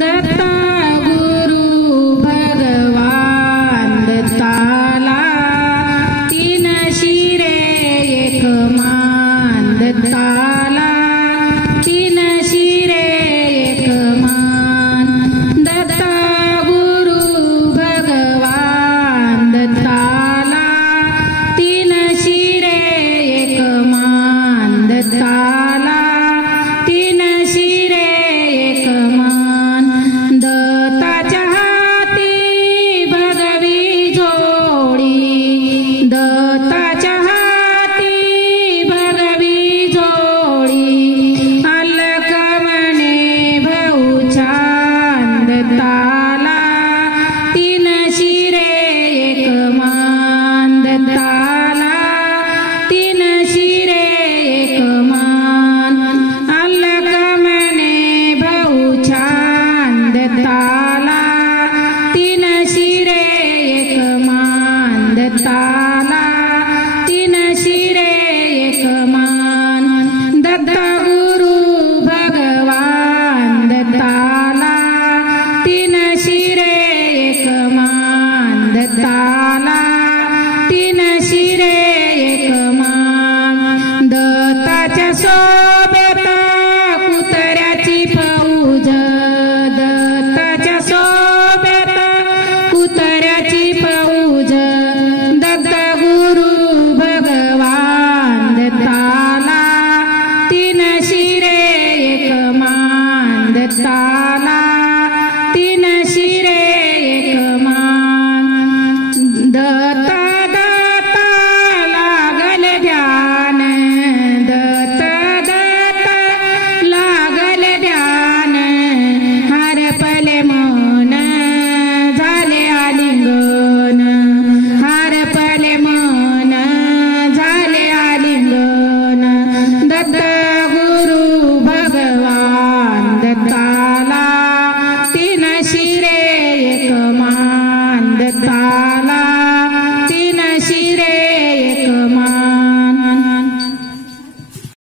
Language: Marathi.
दत्ता गुरु भगवान दत्ताला तीन शिरे एक मान दत्ताला तीन शिरे एक मान दत्ता गुरु भगवान दत्ताला तीन शिरे एक मान दत्ताला तीन शिरे एक मान दत्ताच्या हाती भगवी जोडी दत्ताच्या हाती भगवी जोडी अलक म्हणे भाऊ छान दत्ताला तीन शिरे एक मान दत्ताला तीन शिरे एक मान अलक म्हणे भाऊ छान दत्ताला तीन शिरे एक मान दत्ताला तीन शिरे एक मान दत्ता गुरु भगवान दत्ताला तीन शिरे एक मान दत्ताला तीन शिरे एक मान दत्ताच्या सोबत कुत्र्याची फौज दत्ताच्या सोबत कुत्र्याची फौज दत्ता गुरु भगवान दत्ताला तीन शिरे एक मान दत्ताला